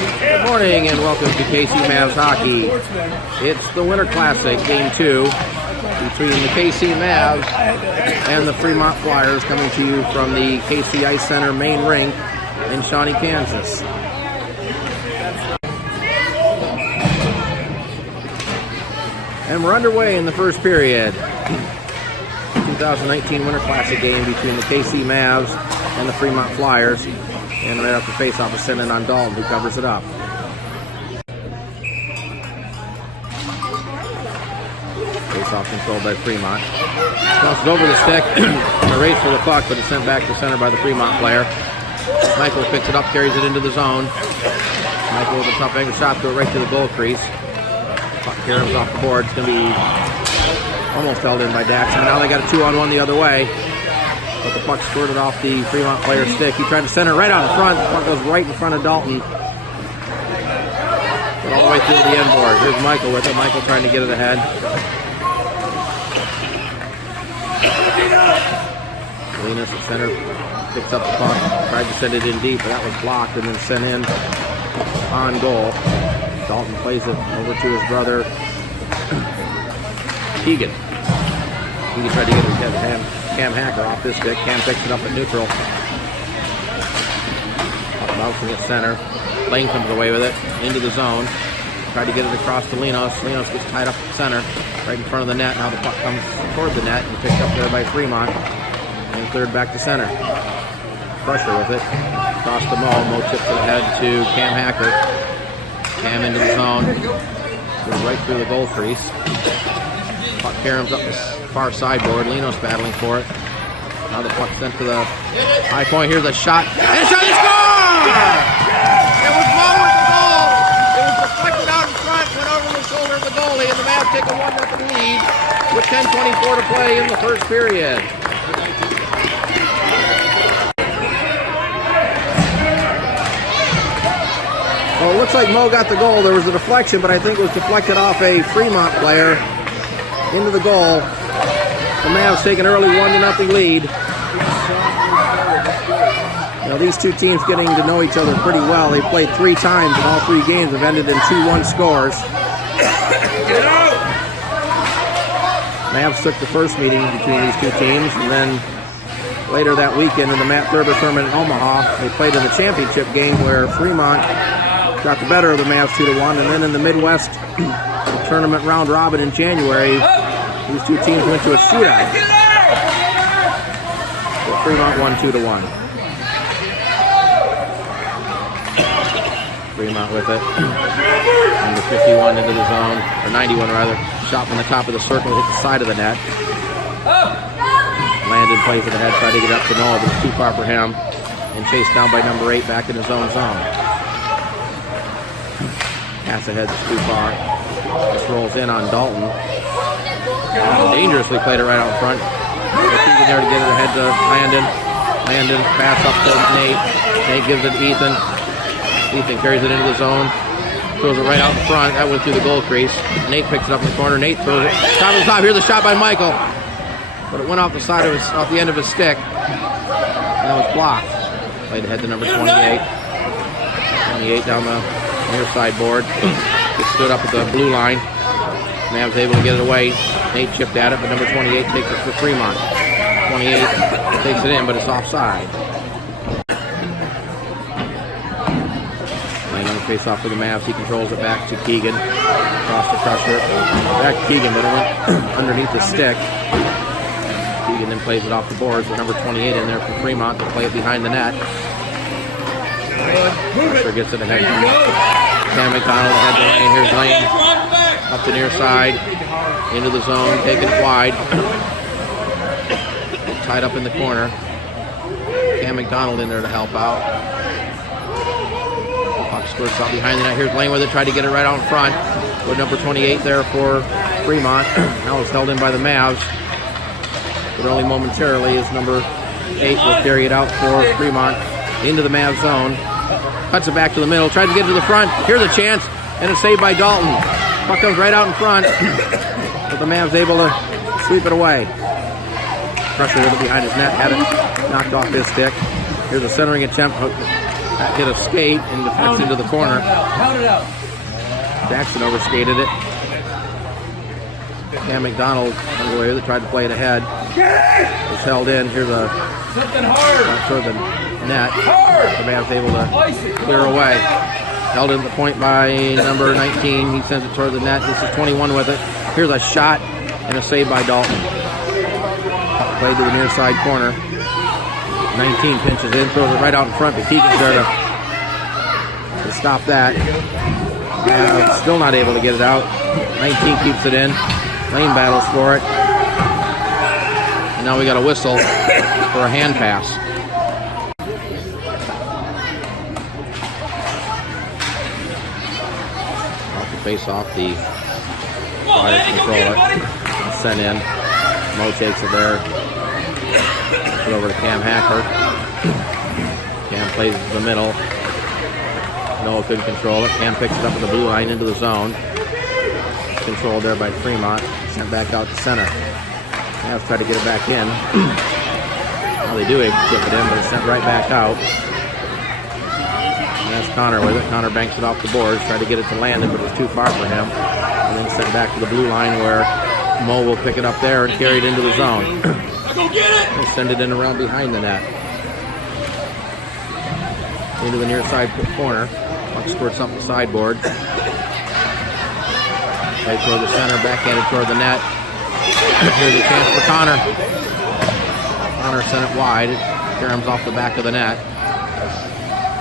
Good morning and welcome to KC Mavs Hockey. It's the Winter Classic, Game 2, between the KC Mavs and the Fremont Flyers, coming to you from the KC Ice Center main rink in Shawnee, Kansas. And we're underway in the first period. 2019 Winter Classic game between the KC Mavs and the Fremont Flyers. And right off the face-off is sending on Dalton, who covers it up. Face-off controlled by Fremont. Bounces over the stick, and a race for the puck, but it's sent back to center by the Fremont player. Michael picks it up, carries it into the zone. Michael with a tough angle shot, throw it right to the goal crease. Puck carries off the board. It's going to be almost held in by Daxon. Now they got a 2-on-1 the other way. But the puck squirted off the Fremont player's stick. He tried to center right out in front. The puck goes right in front of Dalton. But all the way through the end board. Here's Michael with it. Michael trying to get it ahead. Linus at center picks up the puck. Tried to send it in deep, but that was blocked and then sent in on goal. Dalton plays it over to his brother, Keegan. Keegan tried to get his head Cam Hacker off this stick. Cam picks it up at neutral. Bouncing at center. Lane comes away with it. Into the zone. Tried to get it across to Linos. Linos gets tied up at center. Right in front of the net. Now the puck comes toward the net and picked up there by Fremont. And cleared back to center. Pressure with it. Across to Mo. Mo tips it ahead to Cam Hacker. Cam into the zone. Goes right through the goal crease. Puck caroms up the far sideboard. Linos battling for it. Now the puck sent to the high point. Here's a shot. And a shot, they score! It was Mo with the goal. It was deflected out in front, went over the shoulder of the goalie, and the Mavs take a 1-0 lead with 10:24 to play in the first period. Well, it looks like Mo got the goal. There was a deflection, but I think it was deflected off a Fremont player into the goal. The Mavs take an early 1-0 lead. Now these two teams getting to know each other pretty well. They played 3 times and all 3 games have ended in 2-1 scores. Mavs took the first meeting between these two teams, and then later that weekend in the Matt Thurber tournament in Omaha, they played in the championship game where Fremont got the better of the Mavs 2-1, and then in the Midwest tournament round robin in January, these two teams went to a shootout. So Fremont won 2-1. Fremont with it. Number 51 into the zone, or 91 rather. Shot from the top of the circle, hit the side of the net. Landon plays it ahead, trying to get up to Noah, but it's too far for him. And chased down by number 8 back in his own zone. Pass ahead is too far. This rolls in on Dalton. Dangerously played it right out front. Keegan there to get it ahead to Landon. Landon pass up to Nate. Nate gives it to Ethan. Ethan carries it into the zone. Throws it right out in front. That went through the goal crease. Nate picks it up in the corner. Nate throws it. Top of the top. Here's a shot by Michael. But it went off the side of off the end of his stick. And it was blocked. Played ahead to number 28. 28 down the near sideboard. Gets stood up at the blue line. Mavs able to get it away. Nate chipped at it, but number 28 takes it for Fremont. 28 takes it in, but it's offside. Laying on the face-off for the Mavs. He controls it back to Keegan. Across the pressure. Back to Keegan, but it went underneath the stick. Keegan then plays it off the boards with number 28 in there for Fremont to play it behind the net. Pressure gets it ahead. Cam McDonald ahead to Lane. Here's Lane. Up the near side. Into the zone. Taking it wide. Tied up in the corner. Cam McDonald in there to help out. Puck squirts out behind the net. Here's Lane with it. Tried to get it right out in front. With number 28 there for Fremont. Now it's held in by the Mavs. But only momentarily as number 8 will carry it out for Fremont into the Mavs zone. Cuts it back to the middle. Tries to get to the front. Here's a chance. And a save by Dalton. Puck comes right out in front. But the Mavs able to sweep it away. Pressure with it behind his net. Had it knocked off his stick. Here's a centering attempt. That hit a skate and deflects into the corner. Jackson overskated it. Cam McDonald on the way that tried to play it ahead. Was held in. Here's a toward the net. The Mavs able to clear away. Held in the point by number 19. He sends it toward the net. This is 21 with it. Here's a shot and a save by Dalton. Played to the near side corner. 19 pinches in, throws it right out in front, but Keegan's there to stop that. Still not able to get it out. 19 keeps it in. Lane battles for it. And now we got a whistle for a hand pass. Off the face off, the Flyers control it. Sent in. Mo takes it there. Put over to Cam Hacker. Cam plays it to the middle. Noah couldn't control it. Cam picks it up in the blue line into the zone. Controlled there by Fremont. Sent back out to center. Mavs try to get it back in. Well, they do chip it in, but it's sent right back out. And that's Connor with it. Connor banks it off the boards. Tried to get it to Landon, but it was too far for him. And then sent back to the blue line where Mo will pick it up there and carry it into the zone. Go get it! And send it in around behind the net. Into the near side corner. Puck squirts up the sideboard. Right toward the center, backhanded toward the net. Here's a chance for Connor. Connor sent it wide. Karam's off the back of the net.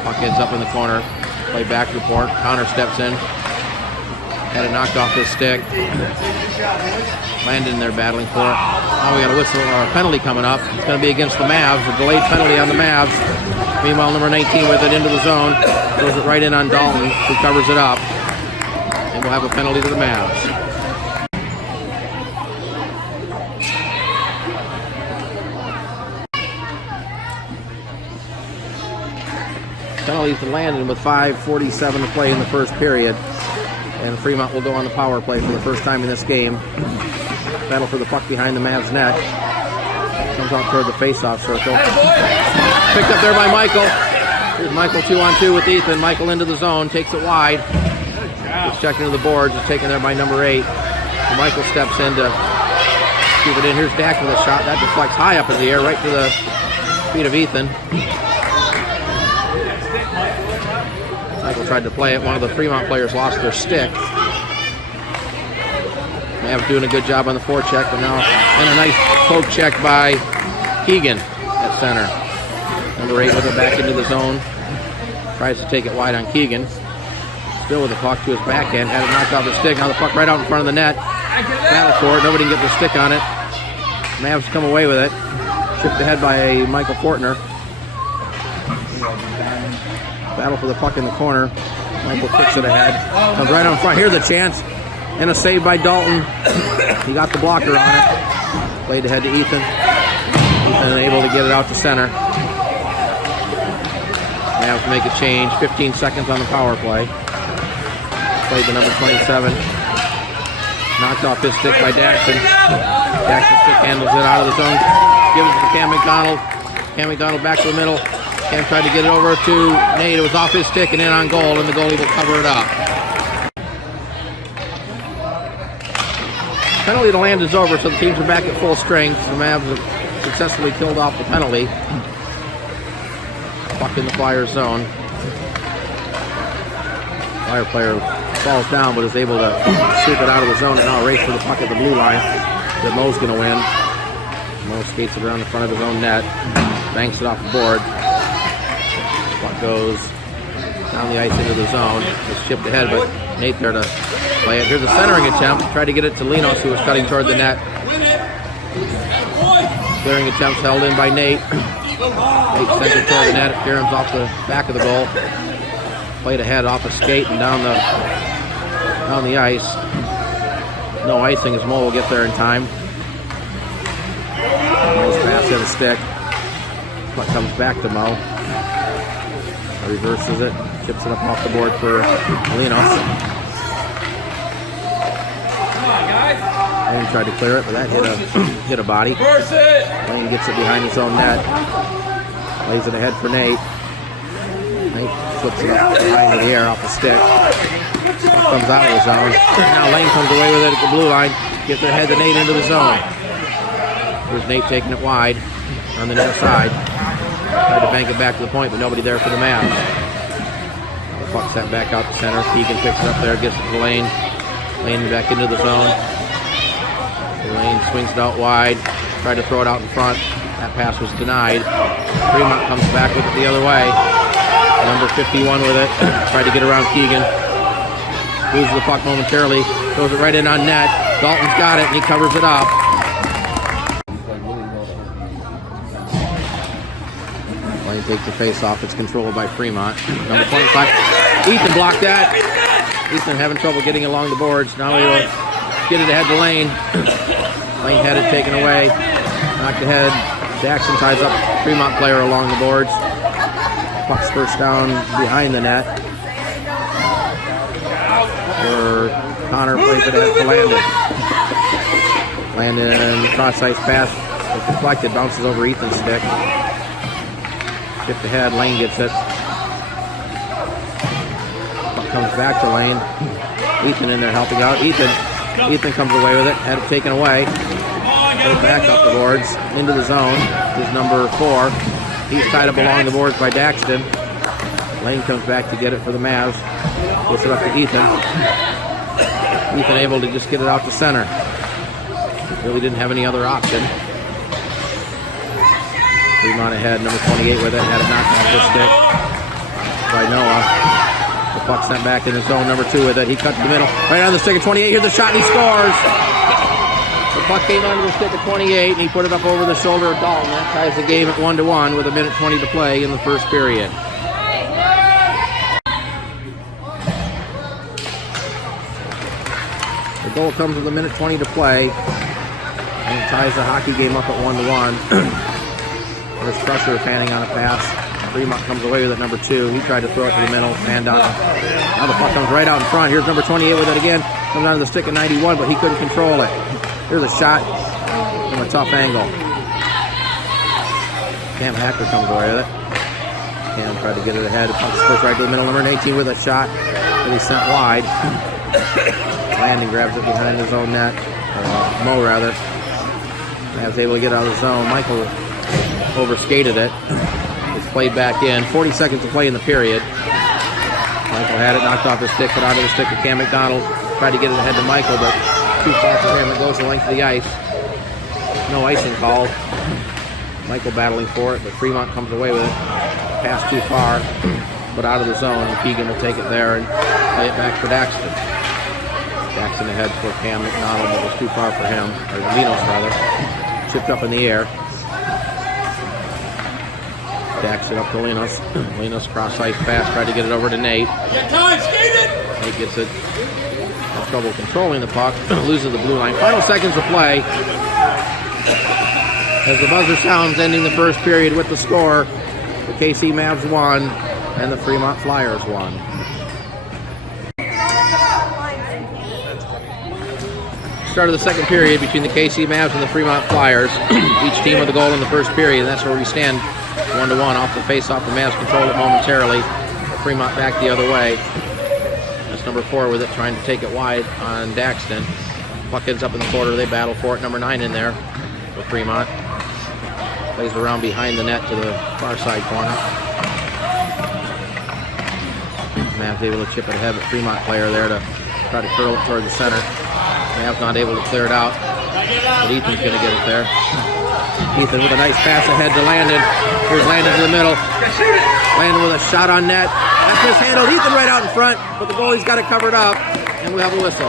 Puck ends up in the corner. Play back report. Connor steps in. Had it knocked off his stick. Landon there battling for it. Now we got a whistle or a penalty coming up. It's going to be against the Mavs. A delayed penalty on the Mavs. Meanwhile, number 19 with it into the zone. Throws it right in on Dalton, who covers it up. And we'll have a penalty to the Mavs. Penalties to Landon with 5:47 to play in the first period. And Fremont will go on the power play for the first time in this game. Battle for the puck behind the Mavs net. Comes out toward the face-off circle. Picked up there by Michael. Here's Michael 2-on-2 with Ethan. Michael into the zone, takes it wide. Gets checked into the boards. It's taken there by number 8. And Michael steps in to keep it in. Here's Dak with a shot. That deflects high up in the air, right to the feet of Ethan. Michael tried to play it. One of the Fremont players lost their stick. Mavs doing a good job on the forecheck, but now and a nice poke check by Keegan at center. Number 8 with it back into the zone. Tries to take it wide on Keegan. Still with the puck to his backhand. Had it knocked off the stick. Now the puck right out in front of the net. Battle for it. Nobody can get the stick on it. Mavs come away with it. Chipped ahead by Michael Fortner. Battle for the puck in the corner. Michael kicks it ahead. Comes right on front. Here's a chance. And a save by Dalton. He got the blocker on it. Played ahead to Ethan. Ethan able to get it out to center. They have to make a change. 15 seconds on the power play. Played to number 27. Knocked off his stick by Daxton. Daxton's stick handles it out of the zone. Gives it to Cam McDonald. Cam McDonald back to the middle. Cam tried to get it over to Nate. It was off his stick and in on goal, and the goalie will cover it up. Penalty to land is over, so the teams are back at full strength. The Mavs have successfully killed off the penalty. Puck in the Flyers zone. Flyer player falls down, but is able to sweep it out of the zone, and now a race for the puck at the blue line that Mo's going to win. Mo skates it around the front of his own net, banks it off the board. Puck goes down the ice into the zone. It's chipped ahead, but Nate there to play it. Here's a centering attempt. Tried to get it to Linos, who was cutting toward the net. Clearing attempts held in by Nate. Nate sends it toward the net. Karam's off the back of the goal. Played ahead off a skate and down the ice. No icing as Mo will get there in time. Mo's pass hit a stick. Puck comes back to Mo. Reverses it. Chips it up off the board for Linos. Lane tried to clear it, but that hit a body. Lane gets it behind his own net. Lays it ahead for Nate. Knight flips it up high into the air off the stick. Puck comes out of the zone. Now Lane comes away with it at the blue line. Gets their head to Nate into the zone. Here's Nate taking it wide on the near side. Tried to bank it back to the point, but nobody there for the Mavs. The puck sent back out to center. Keegan picks it up there, gets it to Lane. Lane back into the zone. Lane swings it out wide. Tried to throw it out in front. That pass was denied. Fremont comes back with it the other way. Number 51 with it. Tried to get around Keegan. Loses the puck momentarily. Throws it right in on net. Dalton's got it, and he covers it up. Lane takes the face off. It's controlled by Fremont. Number 25. Ethan blocked that. Ethan having trouble getting along the boards. Now he will get it ahead to Lane. Lane had it taken away. Knocked ahead. Jackson ties up Fremont player along the boards. Puck spurts down behind the net. Where Connor plays it at Landon. Landon cross-ice pass. It's deflected. Bounces over Ethan's stick. Tipped ahead. Lane gets it. Puck comes back to Lane. Ethan in there helping out. Ethan comes away with it. Had it taken away. Goes back up the boards. Into the zone. Is number 4. He's tied up along the boards by Daxton. Lane comes back to get it for the Mavs. Gets it up to Ethan. Ethan able to just get it out to center. Really didn't have any other option. Fremont ahead, number 28 with it. Had it knocked off the stick by Noah. The puck sent back in the zone, number 2 with it. He cuts the middle. Right on the stick of 28. Here's the shot, and he scores. The puck came onto the stick of 28, and he put it up over the shoulder of Dalton. That ties the game at 1-1 with 1:20 to play in the first period. The goal comes with 1:20 to play, and it ties the hockey game up at 1-1. There's pressure fanning on a pass. Fremont comes away with it, number 2. He tried to throw it to the middle, fanned on it. Now the puck comes right out in front. Here's number 28 with it again. Comes onto the stick of 91, but he couldn't control it. Here's a shot from a tough angle. Cam Hacker comes away with it. Cam tried to get it ahead. The puck spurts right to the middle. Number 18 with a shot that he sent wide. Landon grabs it behind his own net. Mo, rather. Mavs able to get out of the zone. Michael overskated it. It's played back in. 40 seconds to play in the period. Michael had it knocked off his stick, put onto the stick of Cam McDonald. Tried to get it ahead to Michael, but too far for him. It goes the length of the ice. No icing called. Michael battling for it, but Fremont comes away with it. Pass too far, but out of the zone. And Keegan will take it there and play it back for Daxton. Daxton ahead for Cam McDonald, but it was too far for him. Or Linos, rather. Chipped up in the air. Daxton up to Linos. Linos cross-ice pass, tried to get it over to Nate. Nate gets it. Has trouble controlling the puck. Loses the blue line. Final seconds of play. As the buzzer sounds, ending the first period with the score. The KC Mavs won, and the Fremont Flyers won. Start of the second period between the KC Mavs and the Fremont Flyers. Each team with a goal in the first period, and that's where we stand 1-1 off the face-off. The Mavs control it momentarily. Fremont back the other way. That's number 4 with it, trying to take it wide on Daxton. Puck ends up in the quarter. They battle for it. Number 9 in there for Fremont. Plays around behind the net to the far side corner. Mavs able to chip it ahead, but Fremont player there to try to curl it toward the center. Mavs not able to clear it out, but Ethan's going to get it there. Ethan with a nice pass ahead to Landon. Here's Landon to the middle. Landon with a shot on net. That's mishandled. Ethan right out in front, but the goalie's got it covered up, and we have a whistle.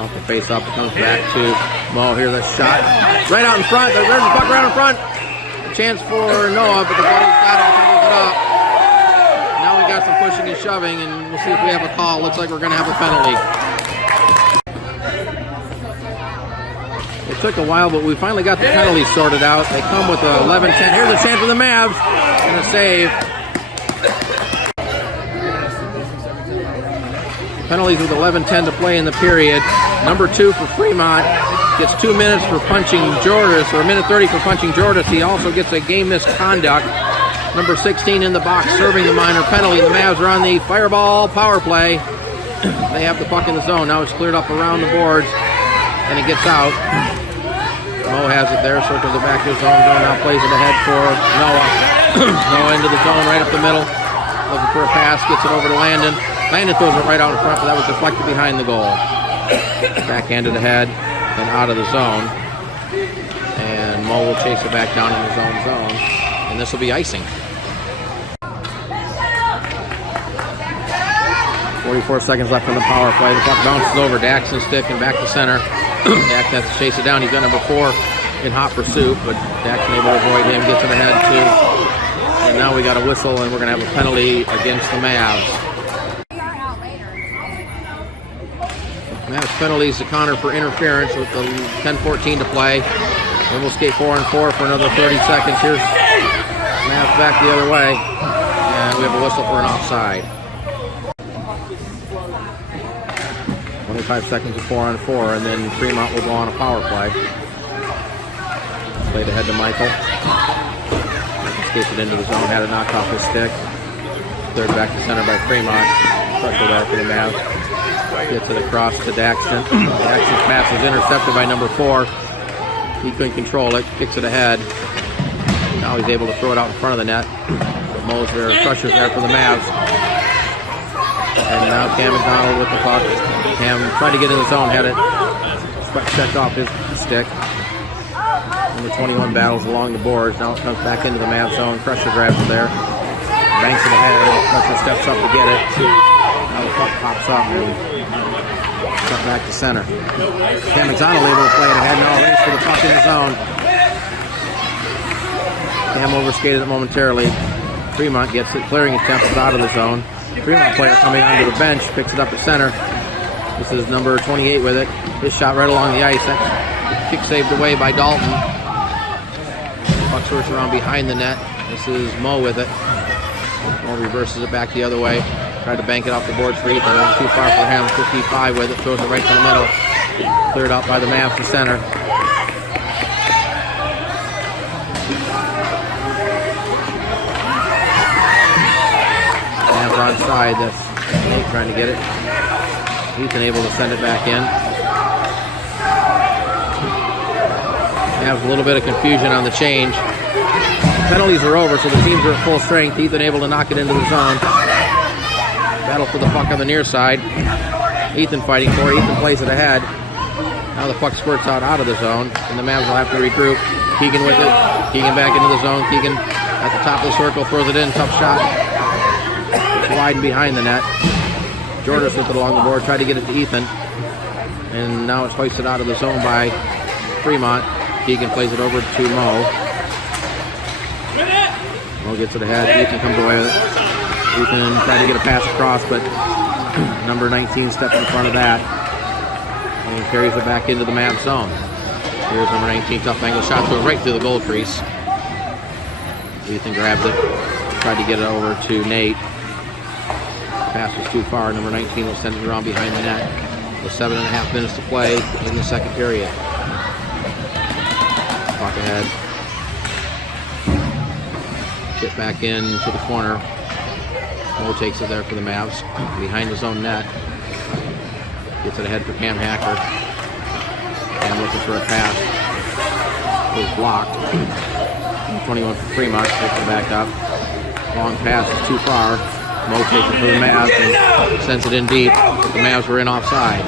Off the face-off, it comes back to Mo. Here's a shot right out in front. There's the puck right in front. A chance for Noah, but the goalie's got it and covers it up. Now we got some pushing and shoving, and we'll see if we have a call. Looks like we're going to have a penalty. It took a while, but we finally got the penalties sorted out. They come with a 11-10. Here's a chance for the Mavs, and a save. Penalties with 11-10 to play in the period. Number 2 for Fremont. Gets 2 minutes for punching Jordis, or a minute 30 for punching Jordis. He also gets a game misconduct. Number 16 in the box, serving the minor penalty. The Mavs are on the fireball power play. They have the puck in the zone. Now it's cleared up around the boards, and it gets out. Mo has it there, circles it back to his own zone. Now plays it ahead for Noah. Noah into the zone, right up the middle. Looking for a pass, gets it over to Landon. Landon throws it right out in front, but that was deflected behind the goal. Backhanded ahead and out of the zone. And Mo will chase it back down in his own zone. And this will be icing. 44 seconds left on the power play. The puck bounces over Daxton's stick and back to center. Dax has to chase it down. He's got number 4 in hot pursuit, but Daxton able to avoid him, gets it ahead too. And now we got a whistle, and we're going to have a penalty against the Mavs. Mavs penalties to Connor for interference with the 10:14 to play. And we'll skate 4-on-4 for another 30 seconds. Here's Mavs back the other way, and we have a whistle for an offside. 25 seconds of 4-on-4, and then Fremont will go on a power play. Played ahead to Michael. Escaped it into the zone, had it knocked off his stick. Third back to center by Fremont. Pressure there for the Mavs. Gets it across to Daxton. Daxton's pass is intercepted by number 4. He couldn't control it, kicks it ahead. Now he's able to throw it out in front of the net. Mo's there, Crusher's there for the Mavs. And now Cam McDonald with the puck. Cam tried to get in the zone, had it checked off his stick. Number 21 battles along the boards. Now it comes back into the Mavs zone. Crusher grabs it there. Banks it ahead. Crusher steps up to get it. Now the puck pops up and cut back to center. Cam McDonald able to play it ahead. Now race for the puck in the zone. Cam overskated it momentarily. Fremont gets it, clearing attempt out of the zone. Fremont player coming onto the bench, picks it up at center. This is number 28 with it. His shot right along the ice. That kick saved away by Dalton. Puck swirls around behind the net. This is Mo with it. Mo reverses it back the other way. Tried to bank it off the boards for Ethan. Too far for him. 55 with it. Throws it right to the middle. Cleared out by the Mavs to center. Mavs are onside. That's Nate trying to get it. Ethan able to send it back in. Mavs a little bit of confusion on the change. Penalties are over, so the teams are at full strength. Ethan able to knock it into the zone. Battle for the puck on the near side. Ethan fighting for it. Ethan plays it ahead. Now the puck squirts out of the zone, and the Mavs will have to regroup. Keegan with it. Keegan back into the zone. Keegan at the top of the circle, throws it in. Tough shot. It's wide and behind the net. Jordis with it along the board. Tried to get it to Ethan. And now it's hoisted out of the zone by Fremont. Keegan plays it over to Mo. Mo gets it ahead. Ethan comes away with it. Ethan tried to get a pass across, but number 19 steps in front of that and carries it back into the Mavs zone. Here's number 19, tough angle shot, throw right through the goal crease. Ethan grabs it, tried to get it over to Nate. Pass was too far. Number 19 will send it around behind the net. With 7.5 minutes to play in the second period. Puck ahead. Get back into the corner. Mo takes it there for the Mavs. Behind his own net. Gets it ahead for Cam Hacker. Cam looking for a pass. It was blocked. 21 for Fremont. Takes it back up. Long pass is too far. Mo takes it for the Mavs and sends it in deep. But the Mavs were in offside.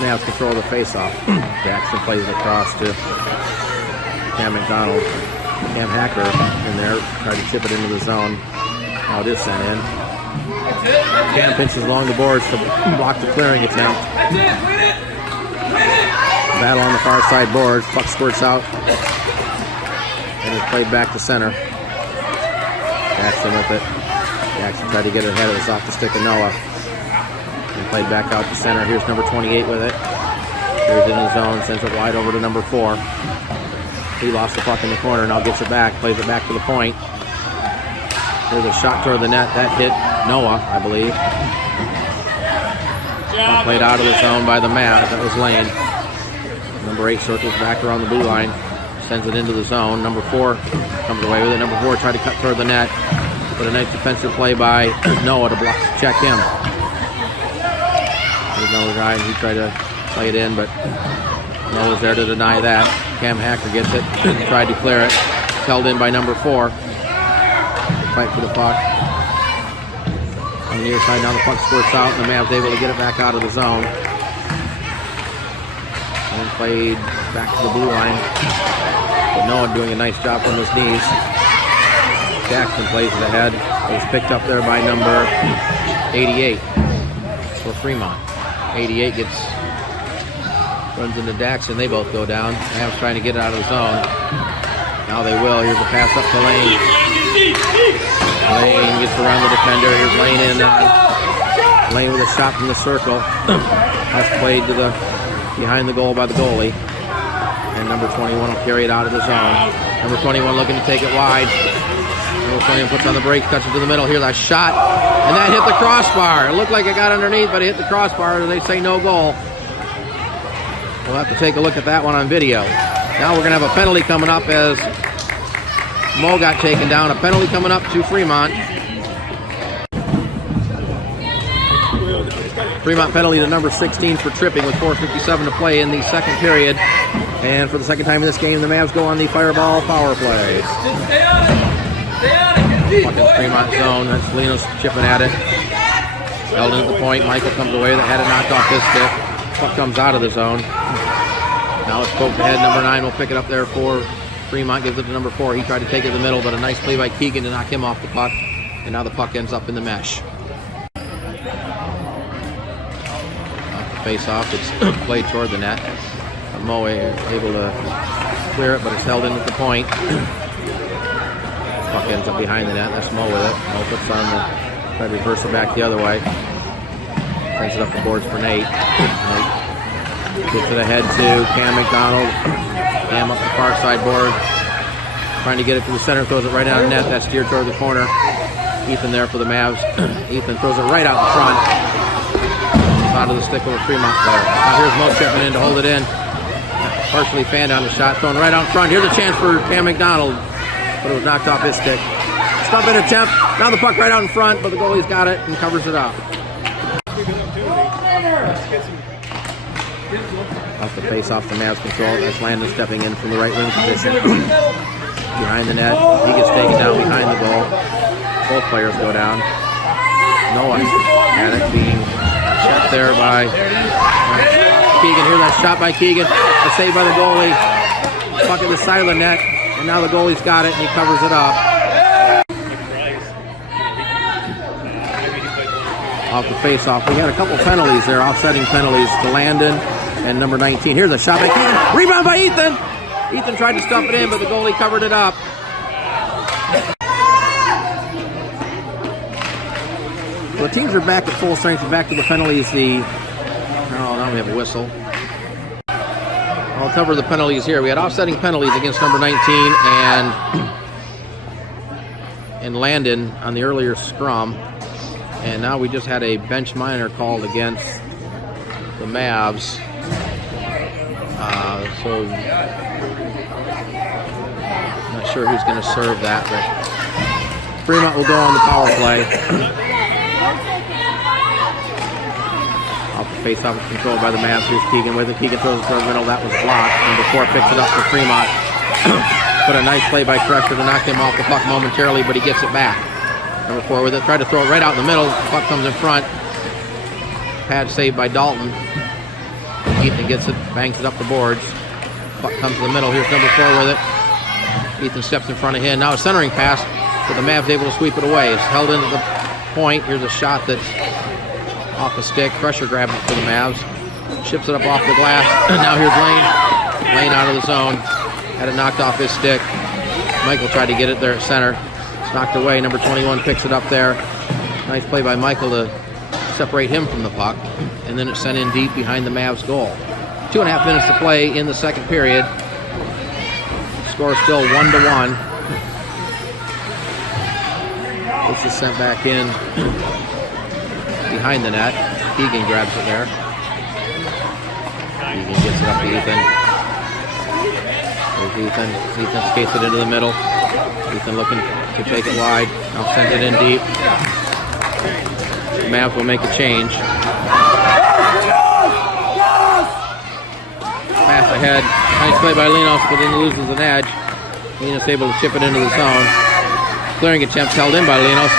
Mavs control the face-off. Jackson plays it across to Cam McDonald. Cam Hacker in there, tried to chip it into the zone. Now it is sent in. Cam pinches along the boards to block the clearing attempt. Battle on the far side boards. Puck squirts out. And is played back to center. Jackson with it. Jackson tried to get it ahead. It was off the stick of Noah. And played back out to center. Here's number 28 with it. Here's in the zone. Sends it wide over to number 4. He lost the puck in the corner. Now gets it back. Plays it back to the point. There's a shot toward the net. That hit Noah, I believe. Played out of the zone by the Mavs. That was Lane. Number 8 circles back around the blue line. Sends it into the zone. Number 4 comes away with it. Number 4 tried to cut toward the net. But a nice defensive play by Noah to check him. There's another guy. He tried to play it in, but Noah's there to deny that. Cam Hacker gets it. Tried to clear it. Held in by number 4. Fight for the puck. On the near side, now the puck squirts out, and the Mavs able to get it back out of the zone. And played back to the blue line. But Noah doing a nice job from his knees. Jackson plays it ahead. It was picked up there by number 88 for Fremont. 88 runs into Daxon. They both go down. Mavs trying to get it out of the zone. Now they will. Here's a pass up to Lane. Lane gets around the defender. Here's Lane in. Lane with a shot from the circle. That's played to the behind the goal by the goalie. And number 21 will carry it out of the zone. Number 21 looking to take it wide. Number 21 puts on the brake, cuts it to the middle. Here's a shot. And that hit the crossbar. It looked like it got underneath, but it hit the crossbar. They say no goal. We'll have to take a look at that one on video. Now we're going to have a penalty coming up as Mo got taken down. A penalty coming up to Fremont. Fremont penalty to number 16 for tripping with 4:57 to play in the second period. And for the second time in this game, the Mavs go on the Fireball power play. Fucking Fremont zone. That's Linos chipping at it. Held in at the point. Michael comes away with it. Had it knocked off his stick. Puck comes out of the zone. Now it's poked ahead. Number 9 will pick it up there for Fremont. Gives it to number 4. He tried to take it in the middle, but a nice play by Keegan to knock him off the puck. And now the puck ends up in the mesh. Face off. It's played toward the net. Moe able to clear it, but it's held in at the point. Puck ends up behind the net. That's Moe with it. Moe puts on the try to reverse it back the other way. Sends it up the boards for Nate. Nate gets it ahead to Cam McDonald. Cam up the far side board. Trying to get it to the center. Throws it right down the net. That's steered toward the corner. Ethan there for the Mavs. Ethan throws it right out in front. Out of the stick of a Fremont player. Now here's Mo chipping in to hold it in. Partially fanned on the shot. Thrown right out in front. Here's a chance for Cam McDonald. But it was knocked off his stick. Stop in attempt. Now the puck right out in front, but the goalie's got it and covers it up. Off the face off the Mavs control. That's Landon stepping in from the right wing position. Behind the net. He gets taken down behind the goal. Both players go down. No one had it being checked there by Keegan. Here's that shot by Keegan. A save by the goalie. Puck at the side of the net. And now the goalie's got it and he covers it up. Off the face-off. We had a couple penalties there, offsetting penalties to Landon and number 19. Here's a shot by Keegan. Rebound by Ethan. Ethan tried to stuff it in, but the goalie covered it up. The teams are back at full strength and back to the penalties. Now we have a whistle. I'll cover the penalties here. We had offsetting penalties against number 19 and Landon on the earlier scrum. And now we just had a bench minor called against the Mavs. So I'm not sure who's going to serve that, but Fremont will go on the power play. Off the face-off is controlled by the Mavs. Here's Keegan with it. Keegan throws it to the middle. That was blocked. Number 4 picks it up for Fremont. But a nice play by Crusher to knock him off the puck momentarily, but he gets it back. Number 4 with it. Tried to throw it right out in the middle. The puck comes in front. Pad saved by Dalton. Ethan gets it, bangs it up the boards. Puck comes to the middle. Here's number 4 with it. Ethan steps in front of him. Now a centering pass, but the Mavs able to sweep it away. It's held into the point. Here's a shot that's off the stick. Crusher grabs it for the Mavs. Ships it up off the glass. Now here's Lane. Lane out of the zone. Had it knocked off his stick. Michael tried to get it there at center. It's knocked away. Number 21 picks it up there. Nice play by Michael to separate him from the puck. And then it's sent in deep behind the Mavs goal. 2.5 minutes to play in the second period. Score still 1-1. This is sent back in behind the net. Keegan grabs it there. Keegan gets it up to Ethan. There's Ethan. Ethan skates it into the middle. Ethan looking to take it wide. Now sends it in deep. The Mavs will make a change. Pass ahead. Nice play by Linos, but then he loses an edge. Linos able to chip it into the zone. Clearing attempt held in by Linos.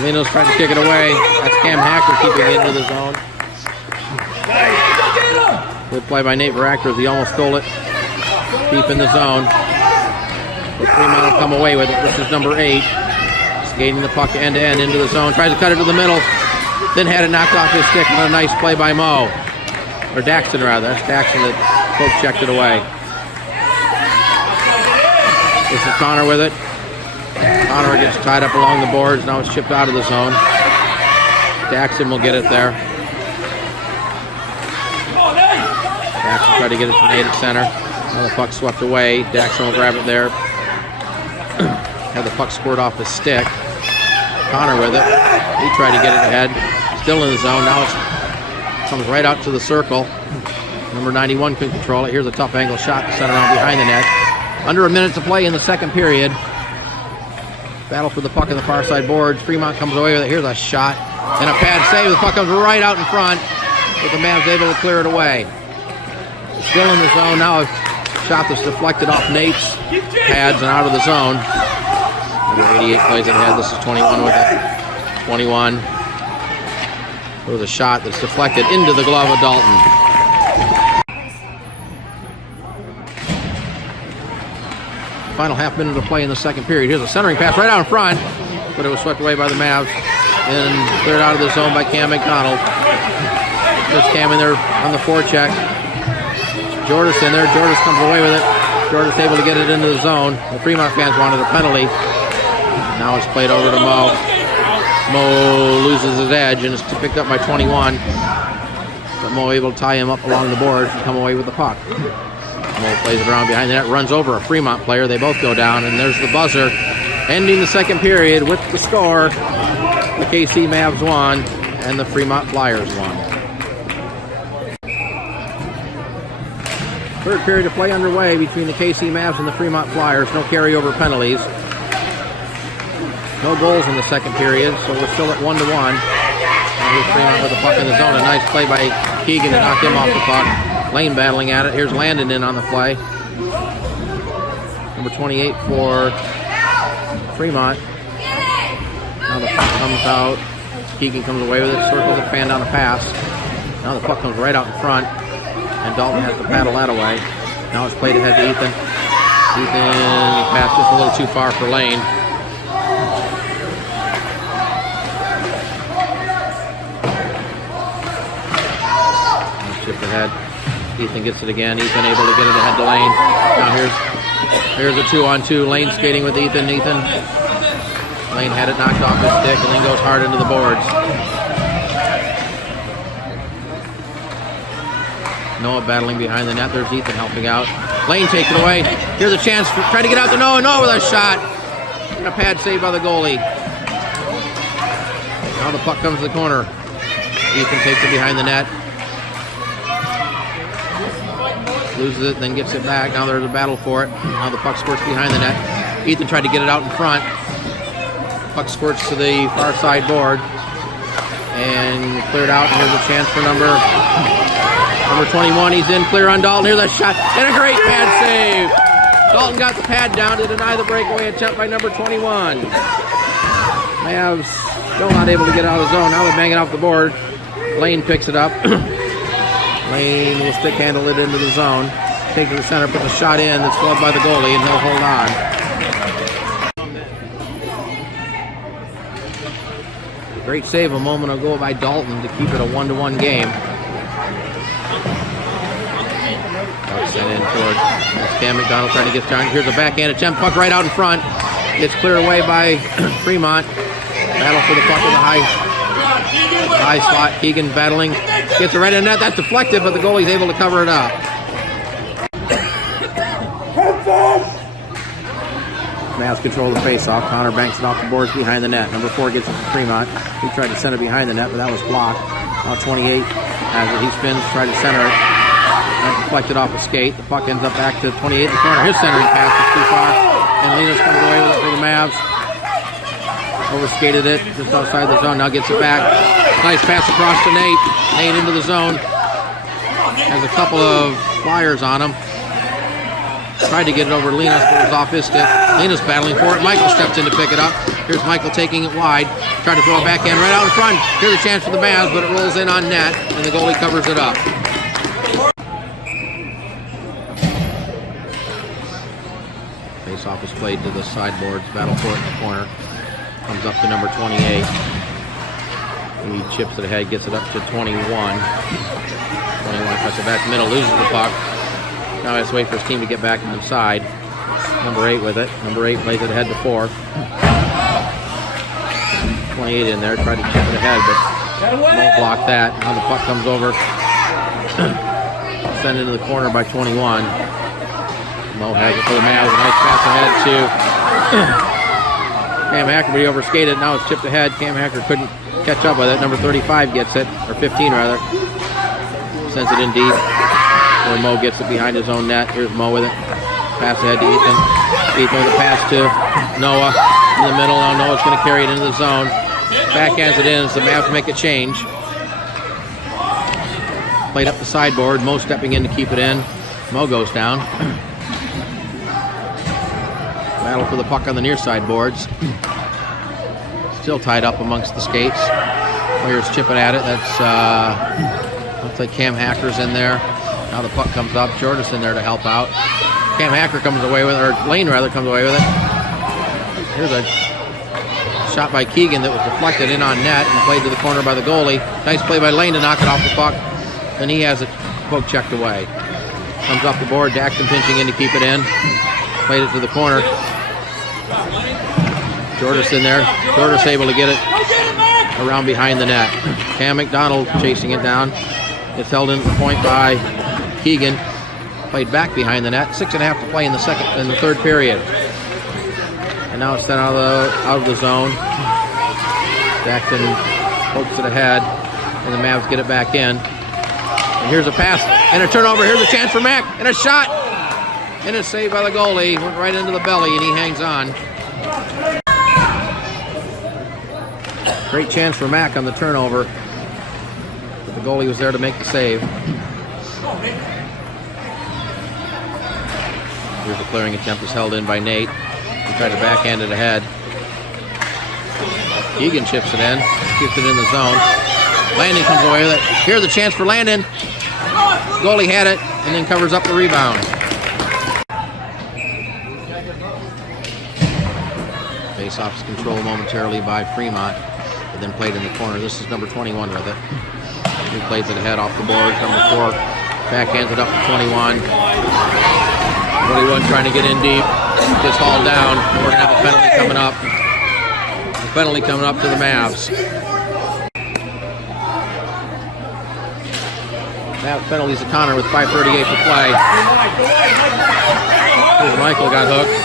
Linos trying to kick it away. That's Cam Hacker keeping it into the zone. Good play by Nate Veracruz. He almost stole it. Deep in the zone. But Fremont will come away with it. This is number 8. Skating the puck end to end into the zone. Tries to cut it to the middle. Then had it knocked off his stick on a nice play by Mo. Or Daxton rather. That's Daxton that poke checked it away. This is Connor with it. Connor gets tied up along the boards. Now it's chipped out of the zone. Daxton will get it there. Daxton tried to get it to Nate at center. Now the puck swept away. Daxton will grab it there. Had the puck squirt off his stick. Connor with it. He tried to get it ahead. Still in the zone. Now it comes right out to the circle. Number 91 couldn't control it. Here's a tough angle shot to center around behind the net. Under a minute to play in the second period. Battle for the puck in the far side boards. Fremont comes away with it. Here's a shot and a pad save. The puck comes right out in front, but the Mavs able to clear it away. Still in the zone now. A shot that's deflected off Nate's pads and out of the zone. Number 88 plays it ahead. This is 21 with it. 21. There was a shot that's deflected into the glove of Dalton. Final half minute of play in the second period. Here's a centering pass right out in front, but it was swept away by the Mavs and cleared out of the zone by Cam McDonald. There's Cam in there on the forecheck. Jordis in there. Jordis comes away with it. Jordis able to get it into the zone. The Fremont fans wanted a penalty. Now it's played over to Mo. Mo loses his edge and is picked up by 21. But Mo able to tie him up along the boards and come away with the puck. Mo plays it around behind the net, runs over a Fremont player. They both go down, and there's the buzzer. Ending the second period with the score. The KC Mavs won, and the Fremont Flyers won. Third period of play underway between the KC Mavs and the Fremont Flyers. No carryover penalties. No goals in the second period, so we're still at 1-1. And here's Fremont with the puck in the zone. A nice play by Keegan to knock him off the puck. Lane battling at it. Here's Landon in on the play. Number 28 for Fremont. Now the puck comes out. Keegan comes away with it. Circles the fan down the pass. Now the puck comes right out in front. And Dalton has to paddle that away. Now it's played ahead to Ethan. Ethan passed just a little too far for Lane. Now shift ahead. Ethan gets it again. Ethan able to get it ahead to Lane. Now here's a 2-on-2. Lane skating with Ethan. Lane had it knocked off his stick and then goes hard into the boards. Noah battling behind the net. There's Ethan helping out. Lane takes it away. Here's a chance to try to get out to Noah. Noah with a shot. And a pad save by the goalie. Now the puck comes to the corner. Ethan takes it behind the net. Loses it, then gets it back. Now there's a battle for it. Now the puck squirts behind the net. Ethan tried to get it out in front. Puck squirts to the far side board. And cleared out. And here's a chance for number 21. He's in, clear on Dalton. Here's a shot. And a great pad save. Dalton got the pad down to deny the breakaway attempt by number 21. Mavs still not able to get out of the zone. Now they're banging off the board. Lane picks it up. Lane will stick handle it into the zone. Take it to the center, put the shot in. That's gloved by the goalie, and he'll hold on. Great save a moment ago by Dalton to keep it a 1-1 game. Sent in toward Cam McDonald trying to get down. Here's a backhand attempt. Puck right out in front. Gets cleared away by Fremont. Battle for the puck in the high spot. Keegan battling. Gets it right in the net. That's deflected, but the goalie's able to cover it up. Mavs control the face-off. Connor banks it off the boards behind the net. Number 4 gets it from Fremont. He tried to send it behind the net, but that was blocked. Now 28 has it. He spins, tries to center it. That deflected off a skate. The puck ends up back to 28 in the corner. His centering pass is too far. And Linus comes away with it for the Mavs. Overskated it just outside the zone. Now gets it back. Nice pass across to Nate. Nate into the zone. Has a couple of flyers on him. Tried to get it over to Linus, but it was off his stick. Linus battling for it. Michael steps in to pick it up. Here's Michael taking it wide. Trying to throw a backhand right out in front. Here's a chance for the Mavs, but it rolls in on net, and the goalie covers it up. Face-off is played to the sideboards. Battle for it in the corner. Comes up to number 28. He chips it ahead, gets it up to 21. 21 cuts it back middle, loses the puck. Now he has to wait for his team to get back inside. Number 8 with it. Number 8 plays it ahead to 4. 28 in there, tried to chip it ahead, but won't block that. Now the puck comes over. Sent into the corner by 21. Mo has it for the Mavs. Nice pass ahead to Cam Hacker, but he overskated. Now it's chipped ahead. Cam Hacker couldn't catch up with it. Number 35 gets it, or 15 rather. Sends it in deep, where Mo gets it behind his own net. Here's Mo with it. Pass ahead to Ethan. Ethan with a pass to Noah in the middle. Now Noah's going to carry it into the zone. Backhands it in as the Mavs make a change. Played up the sideboard. Mo stepping in to keep it in. Mo goes down. Battle for the puck on the near side boards. Still tied up amongst the skates. Players chipping at it. That's looks like Cam Hacker's in there. Now the puck comes up. Jordas in there to help out. Cam Hacker comes away with it, or Lane rather comes away with it. Here's a shot by Keegan that was deflected in on net and played to the corner by the goalie. Nice play by Lane to knock it off the puck. And he has it poke checked away. Comes off the board. Daxton pinching in to keep it in. Played it to the corner. Jordas in there. Jordas able to get it around behind the net. Cam McDonald chasing it down. It's held into the point by Keegan. Played back behind the net. 6.5 to play in the third period. And now it's sent out of the zone. Daxton pokes it ahead, and the Mavs get it back in. And here's a pass and a turnover. Here's a chance for Mac and a shot. And it's saved by the goalie. Went right into the belly, and he hangs on. Great chance for Mac on the turnover. But the goalie was there to make the save. Here's the clearing attempt. Is held in by Nate. He tried to backhand it ahead. Keegan chips it in. Keeps it in the zone. Landon comes away with it. Here's the chance for Landon. Goalie had it and then covers up the rebound. Face-off's controlled momentarily by Fremont, but then played in the corner. This is number 21 with it. He plays it ahead off the board. Number 4 backhands it up to 21. 21 trying to get in deep. Just hauled down. We're going to have a penalty coming up. A penalty coming up to the Mavs. Mavs penalties to Connor with 5:38 to play. Here's Michael got hooked.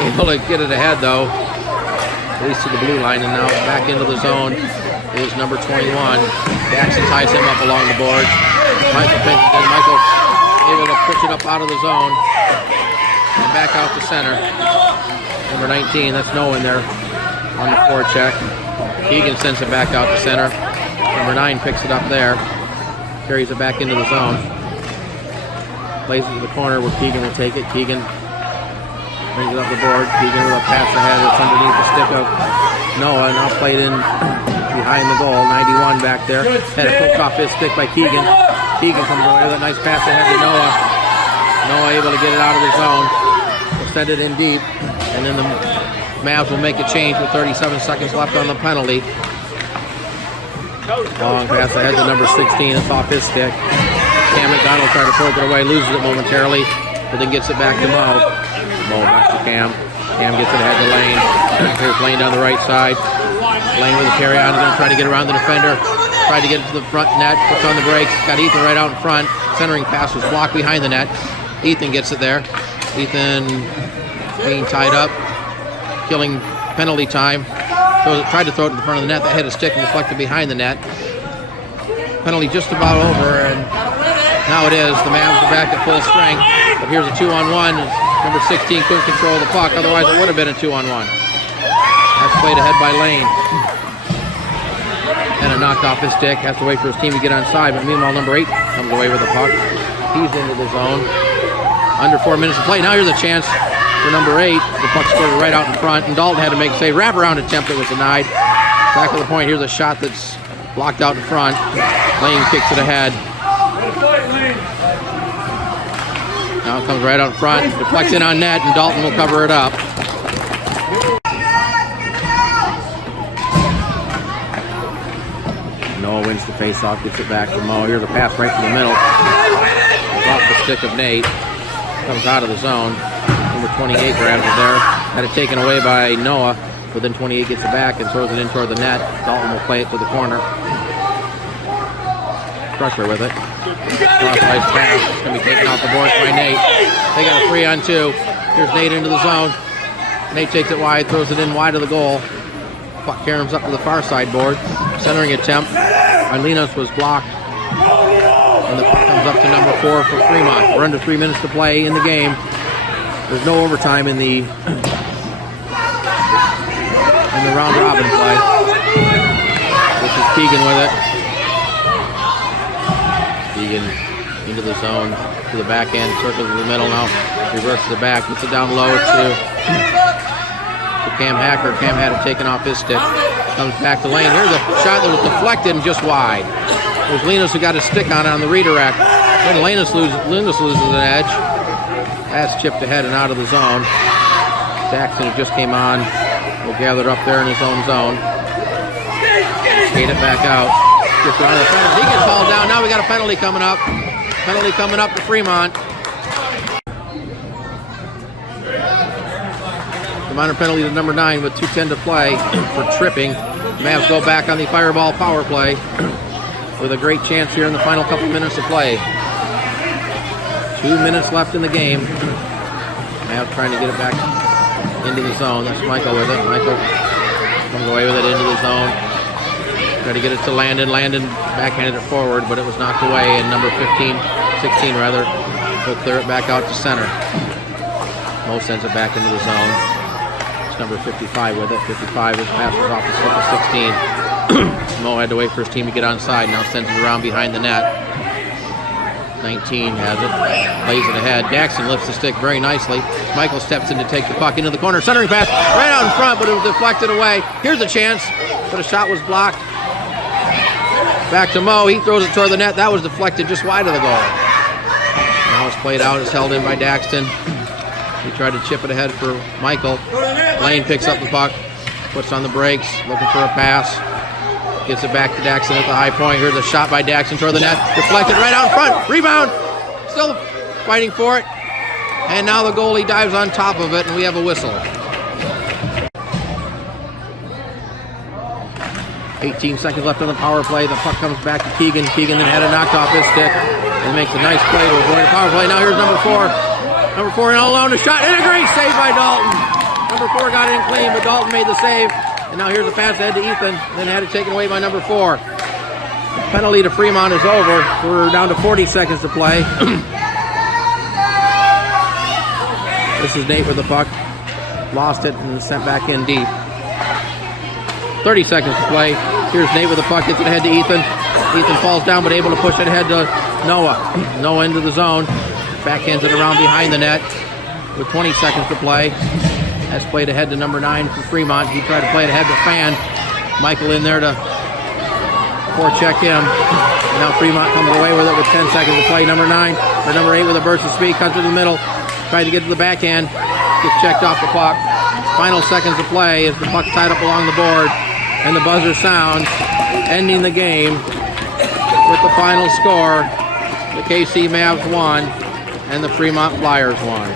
Able to get it ahead though. At least to the blue line, and now back into the zone is number 21. Jackson ties him up along the board. Michael able to push it up out of the zone and back out to center. Number 19, that's Noah in there on the forecheck. Keegan sends it back out to center. Number 9 picks it up there. Carries it back into the zone. Plays it to the corner where Keegan will take it. Keegan brings it up the board. Keegan with a pass ahead. It's underneath the stick of Noah. Now played in behind the goal. 91 back there. Had it poked off his stick by Keegan. Keegan comes away with a nice pass ahead to Noah. Noah able to get it out of the zone. Will send it in deep. And then the Mavs will make a change with 37 seconds left on the penalty. Long pass ahead to number 16. It's off his stick. Cam McDonald tried to poke it away. Loses it momentarily. But then gets it back to Mo. Mo back to Cam. Cam gets it ahead to Lane. Here's Lane down the right side. Lane with a carry on. He's going to try to get around the defender. Tried to get it to the front net. Puts on the brakes. Got Ethan right out in front. Centering pass was blocked behind the net. Ethan gets it there. Ethan being tied up. Killing penalty time. Tried to throw it in the front of the net. That hit a stick and deflected behind the net. Penalty just about over, and now it is. The Mavs are back at full strength. But here's a 2-on-1. Number 16 couldn't control the puck, otherwise it would have been a 2-on-1. That's played ahead by Lane. And a knocked off his stick. Has to wait for his team to get onside. But meanwhile, number 8 comes away with the puck. He's into the zone. Under 4 minutes to play. Now here's a chance for number 8. The puck scored right out in front. And Dalton had to make a save. Wraparound attempt that was denied. Back to the point. Here's a shot that's blocked out in front. Lane kicks it ahead. Now it comes right out in front. Deflects in on net. And Dalton will cover it up. Noah wins the faceoff, gets it back to Mo. Here's a pass right to the middle. Off the stick of Nate. Comes out of the zone. Number 28 grabs it there. Had it taken away by Noah, but then 28 gets it back and throws it in toward the net. Dalton will play it to the corner. Crusher with it. Cross-ice pass. It's going to be taken off the boards by Nate. They got a 3-on-2. Here's Nate into the zone. Nate takes it wide, throws it in wide of the goal. Puck caroms up to the far side board. Centering attempt. Arlinos was blocked. And the puck comes up to number 4 for Fremont. We're under 3 minutes to play in the game. There's no overtime in the round robin play. This is Keegan with it. Keegan into the zone to the back end, circles in the middle now. Reverses it back, gets it down low to Cam Hacker. Cam had it taken off his stick. Comes back to Lane. Here's a shot that was deflected and just wide. It was Linus who got his stick on it on the redirect. Then Linus loses an edge. That's chipped ahead and out of the zone. Jackson, who just came on, will gather up there in his own zone. Skate it back out. Gets around the penalty. He gets hauled down. Now we got a penalty coming up. Penalty coming up to Fremont. The minor penalty to number 9 with 2:10 to play for tripping. Mavs go back on the Fireball power play with a great chance here in the final couple minutes of play. 2 minutes left in the game. Mavs trying to get it back into the zone. That's Michael with it. Michael comes away with it into the zone. Try to get it to Landon. Landon backhanded it forward, but it was knocked away, and number 16 rather, will clear it back out to center. Mo sends it back into the zone. Number 55 with it. 55 is passes off the stick of 16. Mo had to wait for his team to get onside. Now sends it around behind the net. 19 has it. Plays it ahead. Jackson lifts the stick very nicely. Michael steps in to take the puck into the corner. Centering pass right out in front, but it was deflected away. Here's a chance, but a shot was blocked. Back to Mo. He throws it toward the net. That was deflected just wide of the goal. Now it's played out. It's held in by Daxton. He tried to chip it ahead for Michael. Lane picks up the puck, puts on the brakes, looking for a pass. Gets it back to Daxton at the high point. Here's a shot by Daxton toward the net. Deflected right out in front. Rebound. Still fighting for it. And now the goalie dives on top of it, and we have a whistle. 18 seconds left on the power play. The puck comes back to Keegan. Keegan then had it knocked off his stick and makes a nice play to avoid the power play. Now here's number 4. Number 4 in all alone, a shot, and a great save by Dalton. Number 4 got it in clean, but Dalton made the save. And now here's a pass ahead to Ethan, then had it taken away by number 4. The penalty to Fremont is over. We're down to 40 seconds to play. This is Nate with the puck. Lost it and sent back in deep. 30 seconds to play. Here's Nate with the puck, gets it ahead to Ethan. Ethan falls down, but able to push it ahead to Noah. Noah into the zone. Backhands it around behind the net with 20 seconds to play. That's played ahead to number 9 for Fremont. He tried to play it ahead to Fan. Michael in there to forecheck him. And now Fremont comes away with it with 10 seconds to play. Number 9, or number 8 with a burst of speed, cuts to the middle. Tried to get to the backhand. Gets checked off the puck. Final seconds to play as the puck tied up along the board. And the buzzer sounds, ending the game with the final score. The KC Mavs won, and the Fremont Flyers won.